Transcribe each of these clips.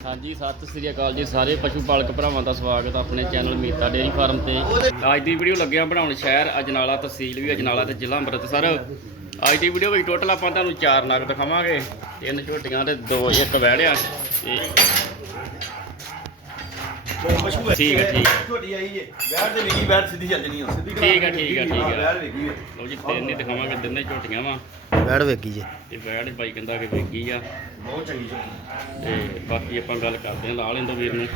ਹਾਂਜੀ, ਸਤਿ ਸ੍ਰੀ ਅਕਾਲ ਜੀ ਸਾਰੇ ਪਸ਼ੂ ਪਾਲਕ ਭਰਾਵਾਂ ਦਾ ਸਵਾਗਤ ਹੈ ਆਪਣੇ ਚੈਨਲ ਮੀਤਾ ਡੇਅਰੀ ਫਾਰਮ ਤੇ। ਅੱਜ ਦੀ ਵੀਡੀਓ ਲੱਗਿਆ ਬਣਾਉਣ ਸ਼ਹਿਰ ਅਜਨਾਲਾ ਤਹਿਸੀਲ ਵੀ, ਅਜਨਾਲਾ ਤੇ ਜ਼ਿਲ੍ਹਾ ਅੰਮ੍ਰਿਤਸਰ। ਅੱਜ ਦੀ ਵੀਡੀਓ ਵਿੱਚ ਟੋਟਲ ਆਪਾਂ ਤੁਹਾਨੂੰ ਚਾਰ ਨਗ ਦਿਖਾਵਾਂਗੇ। ਤਿੰਨ ਝੋਟੀਆਂ ਤੇ ਦੋ, ਇੱਕ ਵਹਿੜਿਆ ਤੇ ਪਸ਼ੂ ਠੀਕ ਹੈ, ਠੀਕ ਹੈ। ਛੋਟੀ ਆਈ ਜੇ ਬੈਠ ਤੇ ਵੇਗੀ ਬੈਠ ਸਿੱਧੀ ਚੱਲ ਜਣੀ ਸਿੱਧੀ ਠੀਕ ਹੈ, ਠੀਕ ਹੈ, ਠੀਕ ਹੈ। ਬੈਠ ਵੇਗੀ ਲਓ ਜੀ ਤਿੰਨ ਹੀ ਦਿਖਾਵਾਂਗੇ ਤਿੰਨੇ ਝੋਟੀਆਂ ਵਾ। ਬੈੜ ਵੇਗੀ ਜੀ। ਤੇ ਵਹਿੜ ਬਾਈ ਕਹਿੰਦਾ ਕਿ ਵੇਗੀ ਆ। ਬਹੁਤ ਚੰਗੀ ਝੋਟੀ। ਤੇ ਬਾਕੀ ਆਪਾਂ ਗੱਲ ਕਰਦੇ ਹਾਂ ਲਾ ਲੈਂਦੋ ਵੀਰ ਨੂੰ।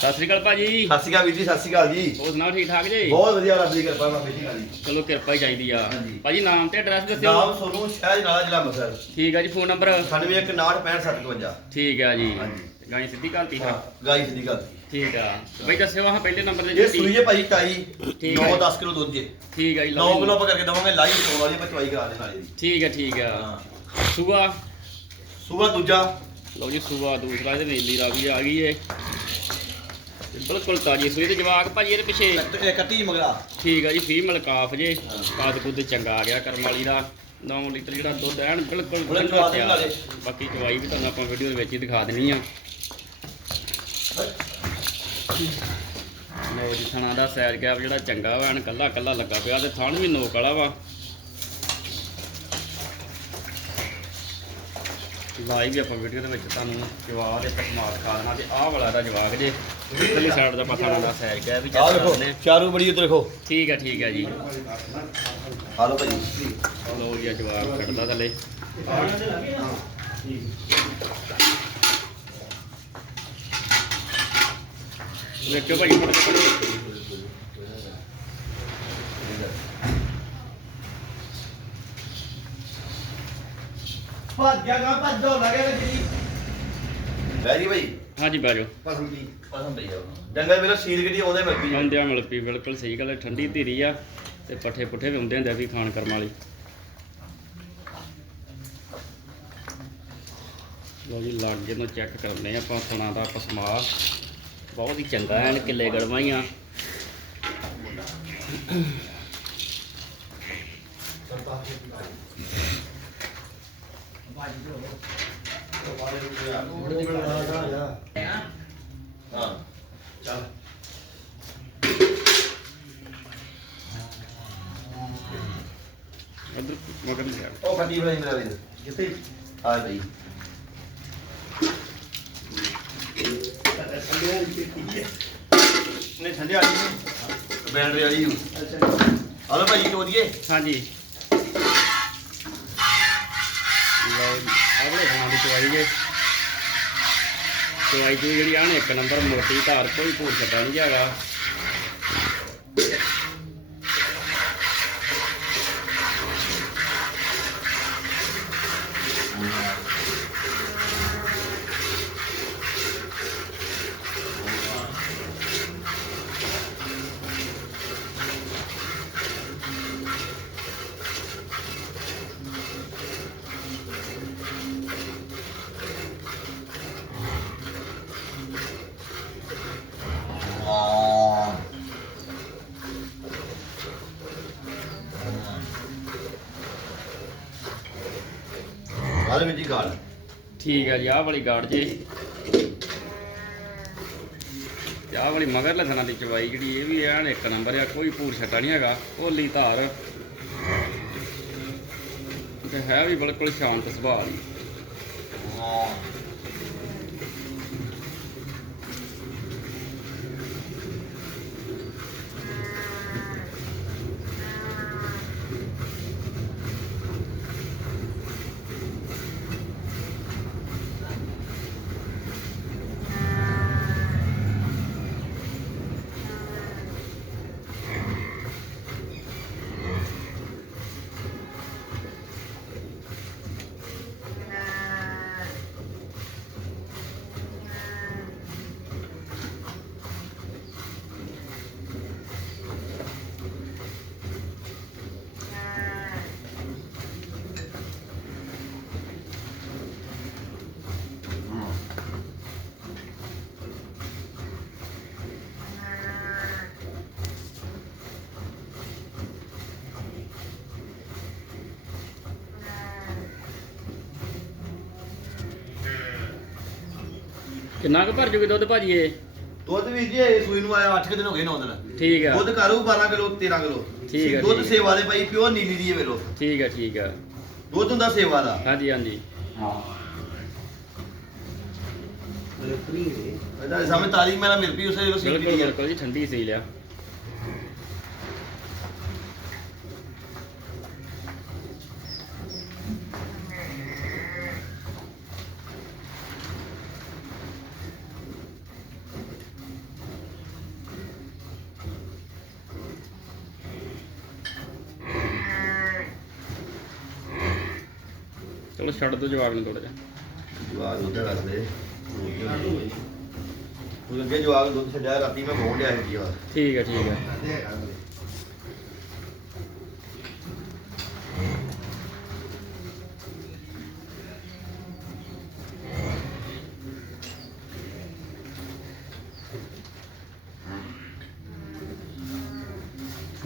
ਸਤਿ ਸ੍ਰੀ ਅਕਾਲ ਭਾਜੀ। ਸਤਿ ਸ਼੍ਰੀ ਅਕਾਲ ਵੀਰ ਜੀ ਸਤਿ ਸ਼੍ਰੀ ਅਕਾਲ ਜੀ। ਹੋਰ ਸੁਣਾਓ ਠੀਕ ਠਾਕ ਜੀ? ਬਹੁਤ ਵਧੀਆ ਰੱਬ ਦੀ ਕਿਰਪਾ ਨਾਲ ਬੇਟੀ ਕਾਲੀ ਚਲੋ ਕਿਰਪਾ ਹੀ ਚਾਹੀਦੀ ਆ। ਹਾਂਜੀ। ਭਾਜੀ ਨਾਮ ਤੇ ਐਡਰੈਸ ਦੱਸਿਓ। ਨਾਮ ਸੋਨੂੰ ਸ਼ਹਿਰ ਨਾਲਾ ਜ਼ਿਲ੍ਹਾ ਅੰਮ੍ਰਿਤਸਰ ਠੀਕ ਆ ਜੀ ਫੋਨ ਨੰਬਰ 916557 ਠੀਕ ਆ ਜੀ। ਹਾਂਜੀ। ਗਾਈ ਸਿੱਧੀ ਕਰਤੀ ਹਾਂ ਗਾਈ ਸਿੱਧੀ ਗੱਲ ਠੀਕ। ਆ। ਬਈ ਦੱਸਿਓ ਆਹ ਪਹਿਲੇ ਨੰਬਰ ਤੇ ਇਹ ਜਿਹੜੀ ਸੂਈ ਜੇ ਭਾਈ ਟਾਈ ਠੀਕ 9 ਹੈ। 10 ਕਿਲੋ ਦੁੱਧ ਜੇ। ਠੀਕ ਆ ਜੀ 9 ਲਓ ਕਿਲੋ ਜੀ। ਆਪਾਂ ਕਰਕੇ ਦਵਾਂਗੇ ਲਾਈਵ ਸੋਣ ਵਾਲੀ ਪਚਵਾਈ ਕਰਾ ਦੇ ਨਾਲੇ ਦੀ ਠੀਕ ਆ ਠੀਕ ਆ। ਹਾਂ। ਸੂਆ? ਸੂਆ ਦੂਜਾ। ਲਓ ਜੀ ਸੂਆ ਦੂਸਰਾ ਇਹਦੇ ਨੀਲੀ ਰਾਵੀ ਆ ਗਈ ਏ। ਤੇ ਬਿਲਕੁਲ ਤਾਜੀ ਸੂਈ ਤੇ ਜਵਾਕ ਭਾਜੀ ਇਹਦੇ ਪਿੱਛੇ ਇਹ ਕੱਟੀ ਮਗਰਾ। ਠੀਕ ਆ ਜੀ ਫੀਮੇਲ ਕਾਫ ਜੇ। ਹਾਂ। ਕਾਦ ਕੁੱਦ ਚੰਗਾ ਆ ਗਿਆ ਕਰਮ ਵਾਲੀ ਦਾ। 9 ਲੀਟਰ ਜਿਹੜਾ ਦੁੱਧ ਐਨ ਬਿਲਕੁਲ ਉਹਨੇ ਠੰਡਾ ਚਵਾ ਦੇਣ ਤਿਆਰ। ਵਾਲੇ। ਬਾਕੀ ਚਵਾਈ ਵੀ ਤੁਹਾਨੂੰ ਆਪਾਂ ਵੀਡੀਓ ਦੇ ਵਿੱਚ ਹੀ ਦਿਖਾ ਦੇਣੀ ਆ। ਲਓ ਜੀ ਥਣਾ ਦਾ ਸੈਰ ਗੈਪ ਜਿਹੜਾ ਚੰਗਾ ਵਾ ਐਨ ਕੱਲਾ ਕੱਲਾ ਲੱਗਾ ਪਿਆ ਤੇ ਥਣ ਵੀ ਨੋਕ ਵਾਲਾ ਵਾ। ਲਾਈਵ ਆਪਾਂ ਵੀਡੀਓ ਦੇ ਵਿੱਚ ਤੁਹਾਨੂੰ ਜਵਾਬ ਦੇ ਪਸਮਾਤ ਖਾ ਦੇਣਾ ਤੇ ਆਹ ਵਾਲਾ ਦਾ ਜਵਾਬ ਜੇ। ਇਧਰਲੀ ਸਾਈਡ ਦਾ ਪਥਾਣਾ ਦਾ ਸੈਰ ਗੈਪ ਵੀ ਆਹ ਦੇਖੋ ਨੇ ਚਾਰੂ ਬੜੀ ਉਧਰ ਦੇਖੋ। ਠੀਕ ਹੈ ਠੀਕ ਹੈ ਜੀ। ਆ ਲਓ ਭਾਈ। ਲਓ ਜੀ ਜਵਾਬ ਕੱਢਦਾ ਥੱਲੇ। ਵੇਖਿਓ ਭਾਈ ਫੜ ਕੇ। ਫੜੋ। ਭੱਜ ਗਿਆ ਗਾ ਭੱਜੋ ਲਗੇ ਜੀ। ਬੈਰੀ ਭਾਈ। ਹਾਂਜੀ ਬਾਜੋ ਪਸੰਦ ਦੀ ਪਸੰਦ ਪਈ ਆ ਡੰਗਰ ਮੇਰਾ ਸੀਲ ਗੱਡੀ ਆਉਂਦੇ ਮਿਲ ਪਈ ਆਉਂਦਿਆਂ ਮਿਲ ਪਈ ਬਿਲਕੁਲ ਸਹੀ ਗੱਲ ਹੈ ਠੰਡੀ ਧੀਰੀ ਆ ਤੇ ਪੱਠੇ ਪੁੱਠੇ ਵੀ ਹੁੰਦੇ ਹੁੰਦੇ ਆ ਵੀ ਖਾਣ ਕਰਮ ਵਾਲੀ। ਜੀ ਲਾਗੇ ਨੂੰ ਚੈੱਕ ਕਰਦੇ ਆ ਆਪਾਂ ਥਣਾ ਦਾ ਪਸਮਾ ਬਹੁਤ ਹੀ ਚੰਗਾ ਐਨ ਕਿੱਲੇ ਗੜਵਾਈਆਂ। ਹਾਂ ਚੱਲ ਇੱਧਰ ਮਗਰ ਲਿਆ। ਉਹ ਫੱਟੀ ਬਣਾਈ ਮੇਰਾ ਵੀਰ। ਕਿੱਥੇ ਆ ਠੰਡੇ ਵਾਲੀ ਨਹੀਂ। ਬੈਟਰੀ ਵਾਲੀ ਨੂੰ। ਆ ਲਓ ਭਾਈ ਚੋਦੀਏ ਹਾਂਜੀ। ਲਓ ਜੀ, ਆਵਲੇ ਥਾਂ ਦੀ ਚਵਾਈ ਜੇ। ਚਵਾਈ ਦੀ ਜਿਹੜੀ ਆਣ ਇੱਕ ਨੰਬਰ ਮੋਟੀ ਧਾਰ ਕੋਈ ਭੂਰ ਛੱਡਾ ਨਹੀਂ ਹੈਗਾ। ਗਾਲ ਠੀਕ ਹੈ ਜੀ ਆਹ ਵਾਲੀ ਗਾੜ ਜੇ। ਤੇ ਆਹ ਵਾਲੀ ਮਗਰ ਲਸਣਾ ਦੀ ਚਵਾਈ ਜਿਹੜੀ ਇਹ ਵੀ ਐਨ ਇੱਕ ਨੰਬਰ ਆ ਕੋਈ ਭੂਰ ਛੱਟਾ ਨਹੀਂ ਹੈਗਾ ਭੋਲੀ ਧਾਰ। ਤੇ ਹੈ ਵੀ ਬਿਲਕੁਲ ਸ਼ਾਂਤ ਸੁਭਾਅ। ਦੀ ਕਿੰਨਾ ਕੁ ਭਰ ਜੂਗੀ ਦੁੱਧ ਭਾਜੀ ਇਹ? ਦੁੱਧ ਵੀ ਜੀ ਇਹ ਸੂਈ ਨੂੰ ਆਇਆ 8 ਦਿਨ ਹੋ ਗਏ 9 ਦਿਨ। ਠੀਕ ਆ। ਦੁੱਧ ਕਰੂ 12 ਕਿਲੋ 13 ਕਿਲੋ। ਠੀਕ ਹੈ, ਦੁੱਧ ਹੈ। ਸੇਵਾ ਦੇ ਭਾਈ ਪਿਓ ਨੀਲੀ ਦੀ ਹੈ ਵੇਲੋ। ਠੀਕ ਆ ਠੀਕ ਆ। ਦੁੱਧ ਹੁੰਦਾ ਸੇਵਾ ਦਾ। ਹਾਂਜੀ ਹਾਂਜੀ। ਇਹਦਾ ਸਾਹਮਣੇ ਤਾਰੀਖ ਮੇਰਾ ਮਿਲ ਪਈ ਉਸੇ ਵਸੀ ਬਿਲਕੁਲ ਬਿਲਕੁਲ ਜੀ ਠੰਡੀ ਸੀ ਲਿਆ ਚਲੋ ਛੱਡ ਦੋ ਜਵਾਬ ਨੂੰ ਥੋੜਾ ਜਿਹਾ। ਜਵਾਗ ਦੁੱਧ ਰੱਖਦੇ। ਉਹ ਅੱਗੇ ਜਵਾਗ ਦੁੱਧ ਛੱਡਿਆ ਰਾਤੀ ਮੈਂ ਬਹੁਤ ਲਿਆ ਸੀ ਜਵਾਗ ਠੀਕ ਹੈ ਠੀਕ ਹੈ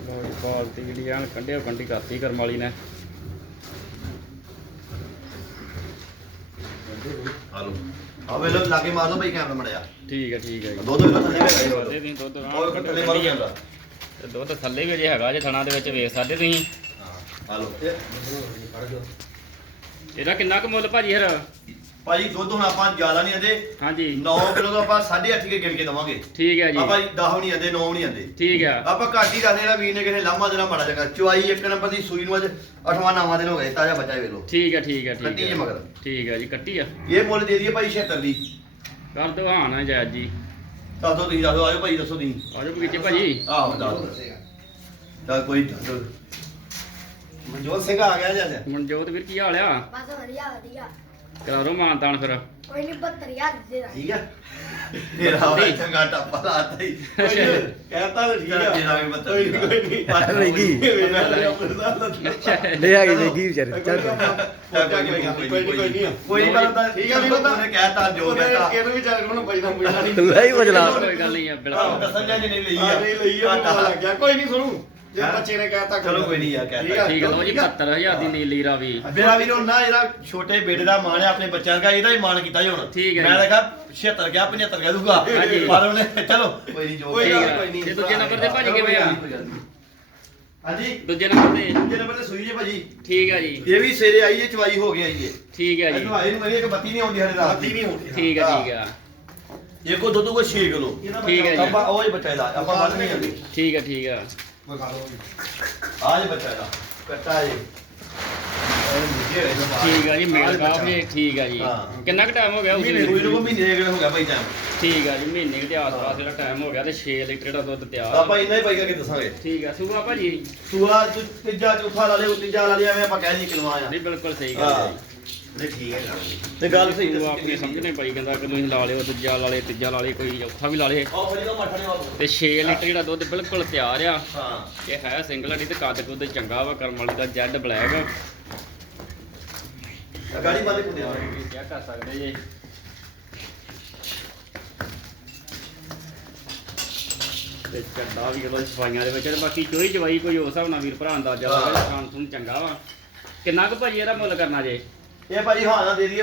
ਲਓ ਜੀ ਪਾਲਤੀ ਜਿਹੜੀ ਆ ਕੰਡਿਓ ਕੰਡੀ ਕਰਤੀ ਕਰਮ ਵਾਲੀ ਨੇ ਹਾਲੋ ਆ ਵੇਲੋ ਲਾਗੇ ਮਾਰ ਦੋ ਭਾਈ ਕੈਮਰਾ ਮੜਿਆ। ਠੀਕ ਹੈ ਠੀਕ ਹੈ ਜੀ। ਦੁੱਧ ਵੇਲੋ ਥੱਲੇ ਦੇ ਹੈਗਾ ਤੁਸੀਂ ਦੁੱਧ ਉਹ ਥੱਲੇ ਮਾਰੋ ਕੈਮਰਾ ਤੇ ਦੁੱਧ ਥੱਲੇ ਵੀ ਜੇ ਹੈਗਾ ਜੇ ਥਣਾ ਦੇ ਵਿੱਚ ਵੇਖ ਸਕਦੇ ਤੁਸੀਂ। ਹਾਲੋ ਇਹਦਾ ਕਿੰਨਾ ਕੁ ਮੁੱਲ ਭਾਜੀ ਹਰ ਭਾਜੀ ਦੁੱਧ ਹੁਣ ਆਪਾਂ ਜ਼ਿਆਦਾ ਨਹੀਂ ਆਂਦੇ। ਹਾਂਜੀ। 9 ਕਿਲੋ ਦਾ ਆਪਾਂ 8.5 ਕੇ ਗਿਣ ਕੇ ਦਵਾਂਗੇ। ਠੀਕ ਹੈ ਜੀ। ਆਪਾਂ 10 ਨਹੀਂ ਆਂਦੇ 9 ਨਹੀਂ ਆਂਦੇ। ਠੀਕ ਹੈ। ਆਪਾਂ ਘੱਟ ਹੀ ਦੱਸਦੇ ਜਿਹੜਾ ਵੀਰ ਨੇ ਕਿਸੇ ਲਾਮਾ ਦੇਣਾ ਮਾੜਾ ਜਗਾ ਚੁਆਈ ਇੱਕ ਨੰਬਰ ਦੀ ਸੂਈ ਨੂੰ ਅੱਜ 8ਵਾਂ 9ਵਾਂ ਦਿਨ ਹੋ ਗਏ ਤਾਜ਼ਾ ਬੱਚਾ ਵੇਲੋ ਠੀਕ ਹੈ ਠੀਕ ਹੈ ਠੀਕ ਕੱਟੀ ਜੇ ਹੈ। ਮਗਰ। ਠੀਕ ਹੈ ਜੀ ਕੱਟੀ ਆ। ਇਹ ਮੁੱਲ ਦੇ ਦਈਏ ਭਾਈ 76 ਦੀ। ਕਰ ਦੋ ਹਾਂ ਨਾ ਜਾਇਜ਼ ਜੀ। ਦੱਸ ਦੋ ਤੁਸੀਂ ਦੱਸ ਆਇਓ ਭਾਈ ਦੱਸੋ ਤੁਸੀਂ। ਆਜੋ ਬਗੀਚੇ ਭਾਜੀ। ਆਹੋ ਦੱਸ ਚੱਲ ਕੋਈ ਦੱਸ। ਮਨਜੋਤ ਸਿੰਘ ਆ ਗਿਆ ਜਦ ਮਨਜੋਤ ਵੀਰ ਕੀ ਹਾਲ ਆ? ਬਸ ਵਧੀਆ ਵਧੀਆ। ਕਰਾ ਦੋ ਮਾਨਤਾਨ ਫਿਰ। ਕੋਈ ਨਹੀਂ 72000 ਦੇ ਦਾਂਗੇ। ਠੀਕ ਆ। ਤੇਰਾ ਵਾ ਚੰਗਾ ਟੱਪਾ ਲਾਤਾ ਹੀ। ਕਹਤਾ ਤਾਂ ਠੀਕ ਆ। ਤੇਰਾ ਵੀ ਬੱਤਾ ਕੋਈ ਨਹੀਂ ਕੋਈ ਨਹੀਂ। ਲੈ ਆ ਗਈ ਵੇਗੀ ਵਿਚਾਰੇ। ਚੱਲ। ਕੋਈ ਨਹੀਂ ਕੋਈ ਨਹੀਂ ਕੋਈ ਨਹੀਂ ਪਤਾ ਠੀਕ ਆ, ਨਹੀਂ ਪਤਾ। ਉਹਨੇ ਕਹਿਤਾ ਜੋ ਕਹਿਤਾ। ਕਿਹਨੂੰ ਵੀ ਚੱਲ ਕੋਣ ਪੈਦਾ ਪੁੱਛਣਾ ਨਹੀਂ ਲੈ ਹੀ ਬਜਲਾ ਕੋਈ ਗੱਲ ਨਹੀਂ ਆ ਬਿਲਕੁਲ। ਦੱਸਣ ਜਾਂ ਨਹੀਂ ਲਈ ਆ। ਆ ਨਹੀਂ ਲਈ ਆ। ਪਤਾ ਲੱਗ ਗਿਆ। ਕੋਈ ਨਹੀਂ ਸੁਣੂ। ਜੇ ਹੈਂ? ਬੱਚੇ ਨੇ ਕਹਿਤਾ ਚਲੋ ਕੋਈ ਨਹੀਂ ਆ, ਕਹਿਤਾ। ਠੀਕ ਆ, ਠੀਕ ਹੈ ਲਓ ਜੀ ਠੀਕ ਆ। 75000 ਦੀ ਨੀਲੀ ਰਾਵੀ। ਮੇਰਾ ਵੀਰ ਹੁਣ ਨਾ ਜਿਹੜਾ ਛੋਟੇ ਬੇਟੇ ਦਾ ਮਾਣ ਹੈ ਆਪਣੇ ਬੱਚਿਆਂ ਦਾ ਇਹਦਾ ਹੀ ਮਾਣ ਕੀਤਾ ਜੀ ਹੁਣ। ਠੀਕ ਹੈ ਮੈਂ। ਤਾਂ ਕਿਹਾ 76 ਗਿਆ 75 ਗਿਆ ਦੂਗਾ। ਹਾਂਜੀ। ਪਰ ਉਹਨੇ ਚਲੋ ਕੋਈ ਨਹੀਂ ਜੋ ਕੋਈ ਗੱਲ ਆ ਕੋਈ ਨਹੀਂ। ਤੇ ਦੂਜੇ ਨੰਬਰ ਤੇ ਭਾਜੀ ਕਿਵੇਂ ਆ? ਹਾਂਜੀ? ਦੂਜੇ ਨੰਬਰ ਤੇ? ਦੂਜੇ ਨੰਬਰ ਤੇ ਸੂਈ ਜੇ ਭਾਜੀ। ਠੀਕ ਹੈ ਜੀ। ਇਹ ਵੀ ਸਵੇਰੇ ਆਈ ਹੈ ਚਵਾਈ ਹੋ ਗਿਆ ਜੀ ਇਹ। ਠੀਕ ਹੈ ਜੀ। ਇਹਨੂੰ ਆਏ ਨੂੰ ਮਰੀ ਇੱਕ ਬੱਤੀ ਨਹੀਂ ਆਉਂਦੀ ਹਰੇ ਰਾਤ ਰਾਤੀ ਨਹੀਂ ਹੋਣੀ ਠੀਕ ਹੈ। ਠੀਕ ਹੈ ਇਹ ਕੋ ਦੁੱਧ ਕੋ 6 ਕਿਲੋ। ਠੀਕ ਹੈ ਜੀ। ਆਪਾਂ ਉਹ ਹੀ ਬੱਚਾ ਇਹਦਾ ਆਪਾਂ ਵੱਧ ਨਹੀਂ ਆਉਂਦੀ ਠੀਕ ਹੈ ਠੀਕ ਹੈ ਆ ਜੇ ਬੱਚਾ ਇਹਦਾ ਕੱਟਾ ਜੀ। ਠੀਕ ਹੈ ਜੀ ਮੇਲ ਜੇ। ਕਾਫੀ ਠੀਕ ਹੈ ਜੀ। ਹਾਂ। ਕਿੰਨਾ ਕੁ ਟਾਈਮ ਹੋ ਗਿਆ ਮਹੀਨੇ ਸੂਈ ਨੂੰ ਉਸੇ ਮਹੀਨੇ ਦੇ ਹੋ ਗਿਆ ਭਾਈ ਟਾਈਮ ਠੀਕ ਹੈ ਜੀ ਮਹੀਨੇ ਕੁ ਦੇ ਆਸ-ਪਾਸ ਜਿਹੜਾ ਟਾਈਮ ਹੋ ਗਿਆ ਤੇ 6 ਲੀਟਰ ਦਾ ਦੁੱਧ ਤਿਆਰ ਆਪਾਂ ਇੰਨਾ ਹੀ ਪਾਈ ਕਰਕੇ ਦੱਸਾਂਗੇ। ਠੀਕ ਹੈ ਸੁਭਾ ਭਾਜੀ? ਸੂਆ ਤੀਜਾ ਚੌਥਾ ਲਾ ਲਿਓ ਤੀਜਾ ਲਾ ਲਿਆ ਐਵੇਂ ਆਪਾਂ ਕਹਿ ਨਹੀਂ ਕਿਲਵਾ ਆ ਨਹੀਂ ਬਿਲਕੁਲ ਸਹੀ ਗੱਲ ਹੈ ਜੀ। ਨਹੀਂ ਠੀਕ ਹੈ ਤੇ ਗੱਲ ਸਹੀ ਉਹ ਦੱਸੀ ਆਪਣੇ ਸਮਝਣੇ ਪਈ ਕਹਿੰਦਾ ਕਿ ਤੁਸੀਂ ਲਾ ਲਿਓ ਦੂਜਾ ਲਾ ਲੇ ਤੀਜਾ ਲਾ ਲੇ ਕੋਈ ਚੌਥਾ ਵੀ ਲਾ ਲੇ ਉਹ ਫੜੀ ਦਾ ਮੱਠਾ ਨੇ ਵਾਪਸ ਤੇ 6 ਲੀਟਰ ਜਿਹੜਾ ਦੁੱਧ ਬਿਲਕੁਲ ਤਿਆਰ ਆ। ਹਾਂ। ਇਹ ਹੈ ਸਿੰਗਲ ਹੱਡੀ ਤੇ ਕੱਦ ਕੁੱਦ ਚੰਗਾ ਵਾ ਕਰਮ ਵਾਲੀ ਦਾ ਜੈਡ ਬਲੈਕ ਗਾੜੀ ਬੰਦ ਕੁੰਦੇ ਆ ਕੀ ਕਰ ਸਕਦੇ ਜੀ। ਤੇ ਚੱਡਾ ਵੀ ਜਦੋਂ ਸਫਾਈਆਂ ਦੇ ਵਿੱਚ ਤੇ ਬਾਕੀ ਚੋਈ ਚਵਾਈ ਕੋਈ ਉਸ ਹਿਸਾਬ ਨਾਲ ਵੀਰ ਭਰਾ ਅੰਦਾਜ਼ਾ। ਲਾਵੇ ਖਾਣ ਤੁਹਾਨੂੰ ਚੰਗਾ ਵਾ। ਕਿੰਨਾ ਕੁ ਭਾਜੀ ਇਹਦਾ ਮੁੱਲ ਕਰਨਾ ਜੇ? ਇਹ ਭਾਜੀ ਹਾਂ ਨਾ ਦੇ ਦਈਏ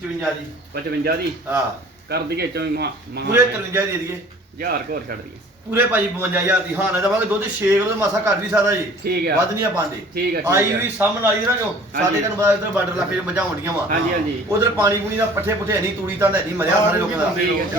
55 ਦੀ 55 ਦੀ ਹਾਂ। ਕਰ ਦਈਏ ਚੋਂ ਮਾ ਪੂਰੇ 53 ਦੇ ਦਈਏ। ਹਜ਼ਾਰ ਕੁ ਹੋਰ ਛੱਡ ਦਈਏ। ਪੂਰੇ ਭਾਜੀ 52000 ਦੀ। ਹਾਂ ਨਾ ਦਵਾਂਗੇ ਦੁੱਧ 6 ਕਿਲੋ ਮਾਸਾ ਘੱਟ ਵੀ ਸਕਦਾ ਜੀ। ਠੀਕ ਆ। ਵੱਧ ਨਹੀਂ ਆ ਪਾਉਂਦੇ ਠੀਕ ਆ, ਆਈ ਆ। ਵੀ ਸਾਹਮਣੇ ਆਈ ਨਾ ਕਿਉਂ? ਸਾਡੇ ਤੁਹਾਨੂੰ ਪਤਾ ਇਧਰ ਬਾਰਡਰ 'ਚ ਮੱਝਾਂ ਹੁੰਦੀਆਂ ਵਾ। ਹਾਂਜੀ ਹਾਂਜੀ। ਉਧਰ ਪਾਣੀ ਪੂਣੀ ਦਾ ਪੱਠੇ ਪੁੱਠੇ ਨਹੀਂ ਤੂੜੀ ਤਾਂ ਨਹੀਂ ਮਜ਼ਾ ਸਾਰੇ ਲੋਕਾਂ ਦਾ।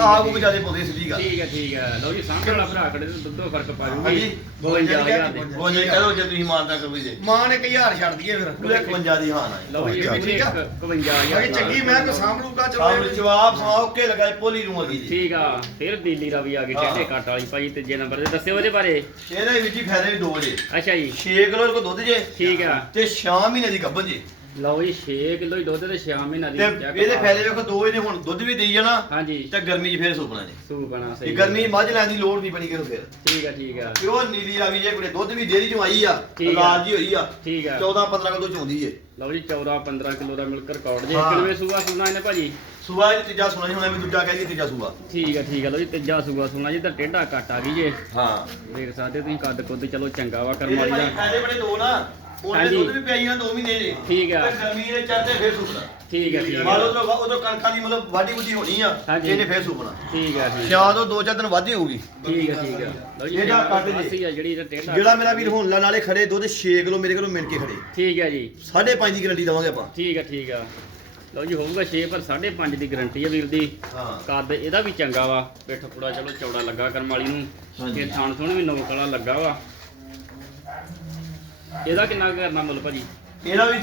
ਆਹ ਕੋ ਜ਼ਿਆਦਾ ਪਾਉਂਦੇ ਸਿੱਧੀ ਗੱਲ ਠੀਕ ਹੈ ਠੀਕ ਹੈ ਲਓ ਜੀ ਸਾਹਮਣੇ ਵਾਲਾ ਭਰਾ ਖੜੇ ਤੇ ਦੁੱਧੋਂ ਫ਼ਰਕ ਪਾ ਜੂਗੀ। ਹਾਂਜੀ। 52000 ਦੇ ਉਹ ਜੇ ਕਹੋ ਜੇ ਤੁਸੀਂ ਮਾਨਤਾ ਕਰੋ ਜੇ। ਮਾਂ ਨੇ 1000 ਛੱਡ ਦਈਏ ਫਿਰ। ਪੂਰੇ 51 ਦੀ ਹਾਂ ਨਾ ਲਓ ਜੀ ਇਹ ਵੀ ਠੀਕ ਆ। 51000 ਬਾਕੀ ਚੰਗੀ ਮੈਂ ਕੋ ਸਾਂਭਲੂਗਾ ਸਾਹਮਣੇ ਚਲੋ ਜਵਾਬ ਸਮਾਓ ਕੇ ਲਗਾਏ ਪੋਲੀ ਨੂੰ ਅਗੀ ਜੀ। ਠੀਕ ਆ ਫਿਰ ਦਿੱਲੀ ਰਵੀ ਆ ਗਈ। ਟੇਢੇ ਕੱਟ ਵਾਲੀ ਭਾਜੀ ਤੀਜੇ ਨੰਬਰ ਤੇ ਦੱਸਿਓ ਉਹਦੇ ਬਾਰੇ। ਇਹਦੇ ਵਿੱਚ ਹੀ ਫਾਇਦੇ ਵੀ ਦੋ ਜੇ। ਅੱਛਾ ਜੀ। 6 ਕਿਲੋ ਕੋ ਦੁੱਧ ਜੇ। ਠੀਕ ਆ। ਤੇ 6 ਮਹੀਨੇ ਦੀ ਗੱਭਣ ਜੇ। ਲਓ ਜੀ 6 ਕਿਲੋ ਹੀ ਦੁੱਧ ਤੇ 6 ਮਹੀਨਾ ਦੀ ਇਹਦੇ ਫਾਇਦੇ ਵੇਖੋ ਦੋ ਇਹਨੇ ਹੁਣ ਦੁੱਧ ਵੀ ਦੇਈ ਜਾਣਾ ਹਾਂਜੀ। ਤੇ ਗਰਮੀ 'ਚ ਫੇਰ ਸੁਪਣਾ ਜੇ। ਸੂ ਬਣਾ ਸਹੀ ਇਹ ਗਰਮੀ ਮੱਝ ਲੈਣ ਦੀ ਲੋੜ ਨਹੀਂ ਬਣੀ ਕਿਨੂੰ ਫੇਰ। ਠੀਕ ਆ ਠੀਕ ਆ। ਪਿਓ ਨੀਲੀ ਰਾਵੀ ਜੇ ਕੁੜੇ ਦੁੱਧ ਵੀ ਡੇਰੀ ਚੋਂ ਆਈ ਆ। ਲਾਲ ਜੀ ਹੋਈ ਆ। ਠੀਕ ਆ। 14 15 ਕਿਲੋ ਚੋਂਦੀ ਏ ਲਓ ਜੀ 14 15 ਕਿਲੋ ਦਾ ਮਿਲਕ ਰਿਕਾਰਡ ਜੇ। ਹਾਂ। ਕਿਲੋ ਸੂਆ ਸੁਣਾ ਇਹਨੇ ਭਾਜੀ? ਸੂਆ ਇਹ ਤੀਜਾ ਸੁਣਾ ਜੀ ਹੁਣ ਐਵੇਂ ਦੂਜਾ ਕਹਿ ਜੀ ਤੀਜਾ ਸੂਆ। ਠੀਕ ਆ ਠੀਕ ਆ ਲਓ ਜੀ ਤੀਜਾ ਸੂਆ ਸੁਣਾ ਜੀ ਤਾਂ ਟੇਢਾ ਕੱਟ ਆ ਗਈ ਜੇ। ਹਾਂ। ਦੇਖ ਸਕਦੇ ਤੁਸੀਂ ਕੱਦ ਕੁੱਦ ਚਲੋ ਚੰਗਾ ਵਾ ਕਰਮ ਇਹਦੇ ਵਾਲੀ ਭਾਈ ਦਾ। ਫਾਇਦੇ ਬੜੇ ਦੋ ਨਾ ਉਹਨੇ ਹਾਂਜੀ। ਦੁੱਧ ਵੀ ਪਿਆਈ ਨਾ 2 ਮਹੀਨੇ ਜੇ। ਠੀਕ ਆ। ਗਰਮੀ ਦੇ ਚੜ੍ਹਦੇ ਫੇਰ ਸੁਪਨਾ ਠੀਕ ਹੈ ਠੀਕ ਮੰਨ ਲਓ ਉਦੋਂ ਕਣਕਾਂ ਦੀ ਮਤਲਬ ਵਾਢੀ ਵੁੱਢੀ ਹੋਣੀ ਆ ਹਾਂਜੀ। ਇਹਨੇ ਫੇਰ ਸੁਪਨਾ ਠੀਕ ਹੈ ਠੀਕ ਸਿਆਲ ਤੋਂ ਦੋ ਚਾਰ ਦਿਨ ਵੱਧ ਹੋਊਗੀ। ਠੀਕ ਹੈ ਠੀਕ ਹੈ ਲਓ ਜੀ ਇਹਦਾ ਕੱਟ ਜੀ। ਆ ਜਿਹੜੀ ਇਹਦਾ ਟੇਢਾ ਜਿਹੜਾ ਮੇਰਾ ਵੀਰ ਹੁਣ ਨਾਲੇ ਖੜੇ ਦੁੱਧ 6 ਕਿਲੋ ਮੇਰੇ ਕੋਲੋਂ ਮਿਲ ਕੇ ਖੜੇ। ਠੀਕ ਹੈ ਜੀ। 5.5 ਦੀ ਗਰੰਟੀ ਦਵਾਂਗੇ ਆਪਾਂ। ਠੀਕ ਹੈ ਠੀਕ ਆ। ਲਓ ਜੀ ਹੋਊਗਾ 6 ਪਰ 5.5 ਦੀ ਗਾਰੰਟੀ ਹੈ ਵੀਰ ਦੀ। ਹਾਂ। ਕੱਦ ਇਹਦਾ ਵੀ ਚੰਗਾ ਵਾ। ਪਿੱਠ ਪੂੜਾ ਚਲੋ ਚੌੜਾ ਲੱਗਾ ਕਰਮ ਵਾਲੀ ਨੂੰ। ਤੇ ਥਾਣ ਥੁਣ ਵੀ ਨੋਕ ਵਾਲਾ ਲੱਗਾ ਵਾ। ਇਹਦਾ ਕਿੰਨਾ ਕਰਨਾ ਮੁੱਲ ਭਾਜੀ? ਇਹਦਾ ਵੀ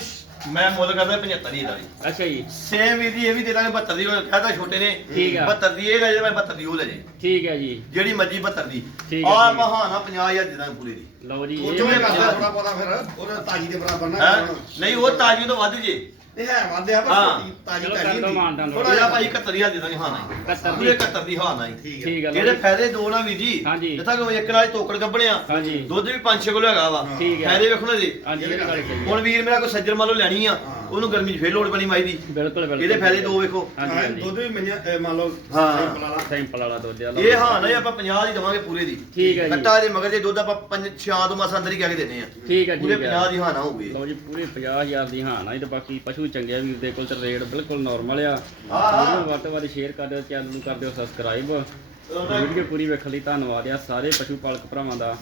ਮੈਂ ਮੁੱਲ ਕਰਦਾ 75 ਦੀ ਇਹਦਾ ਵੀ। ਅੱਛਾ ਜੀ। ਸੇਮ ਇਹਦੀ ਇਹ ਵੀ ਦੇ ਦਾਂਗੇ 72 ਦੀ ਉਹ ਕਹਤਾ ਛੋਟੇ ਨੇ। ਠੀਕ ਆ। 72 ਦੀ ਇਹ ਲੈ ਜੇ ਮੈਂ 72 ਦੀ ਉਹ ਲੈ ਜੇ। ਠੀਕ ਹੈ ਜੀ। ਜਿਹੜੀ ਮਰਜ਼ੀ 72 ਦੀ। ਆ। ਬਹਾਨਾ 50000 ਦੇ ਦਾਂਗੇ ਪੂਰੇ ਦੀ। ਲਓ ਜੀ ਉਹ ਵੀ ਇਹ ਕਰਦਾ ਥੋੜਾ ਬਹੁਤਾ ਫਿਰ ਉਹਦਾ ਤਾਜੀ ਦੇ ਬਰਾਬਰ ਨਾ ਹੈਂ? ਨਹੀਂ ਉਹ ਤਾਜੀ ਤੋਂ ਵੱਧ ਜੇ। ਇਹ ਹੈ ਵਾਦੇ ਆ ਹਾਂ। ਤਾਜੀ ਚਲੋ ਤਾਜੀ ਇਹਦਾ ਜਿਹਾ ਭਾਈ 71000 ਦੇ ਦਾਂਗੇ ਹਾਂ ਨਹੀਂ 71 ਪੂਰੇ ਦੀ। 71 ਦੀ ਹਾਂ। ਨਹੀਂ ਠੀਕ ਹੈ। ਠੀਕ ਹੈ ਲਓ ਇਹਦੇ ਜੀ। ਫਾਇਦੇ ਦੋ ਨਾ ਵੀਰ ਜੀ ਹਾਂਜੀ। ਜਿੱਥਾ ਕਿ ਇੱਕ ਨਾਲ ਹੀ ਤੋਕੜ ਗੱਬਣਿਆ ਹਾਂਜੀ। ਦੁੱਧ ਵੀ 5-6 ਕਿਲੋ ਹੈਗਾ ਵਾ। ਠੀਕ ਹੈ। ਫਾਇਦੇ ਵੇਖੋ ਨਾ ਜੀ। ਹਾਂਜੀ ਇਹ ਗੱਲ ਸਹੀ ਹੁਣ ਵੀਰ ਮੇਰਾ ਕੋਈ ਸੱਜਣ ਮੰਨ ਲਓ ਲੈਣੀ ਆ। ਹਾਂ। ਉਹਨੂੰ ਗਰਮੀ 'ਚ ਫੇਰ ਲੋੜ ਬਣੀ ਮਾਈ ਦੀ। ਬਿਲਕੁਲ ਬਿਲਕੁਲ। ਇਹਦੇ ਫਾਇਦੇ ਦੋ ਵੇਖੋ। ਹਾਂ, ਹਾਂਜੀ। ਦੁੱਧ ਵੀ ਇਹ ਮੰਨ ਲਓ ਹਾਂ। ਸਿੰਪਲ ਵਾਲਾ ਸੈਂਪਲ ਵਾਲਾ ਦੁੱਧ ਆ ਲਓ। ਇਹ ਹਾਂ ਨਾ ਆਪਾਂ 50 ਦੀ ਦਵਾਂਗੇ ਪੂਰੇ ਦੀ। ਠੀਕ ਹੈ ਜੀ। ਕੱਟਾ ਦੇ ਮਗਰ ਜੇ ਦੁੱਧ ਆਪਾਂ 5 6 ਤੋਂ ਮਾਸਾ ਅੰਦਰ ਹੀ ਕਹਿ ਕੇ ਦਿੰਦੇ ਆ। ਠੀਕ ਹੈ ਪੂਰੇ ਠੀਕ 50 ਹੈ ਦੀ ਹਾਂ ਨਾ ਹੋਊਗੀ। ਲਓ ਜੀ ਪੂਰੇ 50000 ਦੀ ਹਾਂ ਨਾ ਇਹ ਤੇ ਬਾਕੀ ਪਸ਼ੂ ਚੰਗੇ ਆ ਵੀਰ ਦੇ ਕੋਲ ਤੇ ਰੇਟ ਬਿਲਕੁਲ ਨਾਰਮਲ ਆ। ਹਾਂ, ਹਾਂ। ਵੀਡੀਓ ਵੱਧ ਤੋਂ ਵੱਧ ਸ਼ੇਅਰ ਕਰ ਦਿਓ ਚੈਨਲ ਨੂੰ ਕਰ ਦਿਓ ਸਬਸਕ੍ਰਾਈਬ ਵੀਡੀਓ ਪੂਰੀ ਵੇਖਣ ਲਈ ਧੰਨਵਾਦ ਆ ਸਾਰੇ ਪਸ਼ੂ ਪਾਲਕ ਭਰਾਵਾਂ ਦਾ।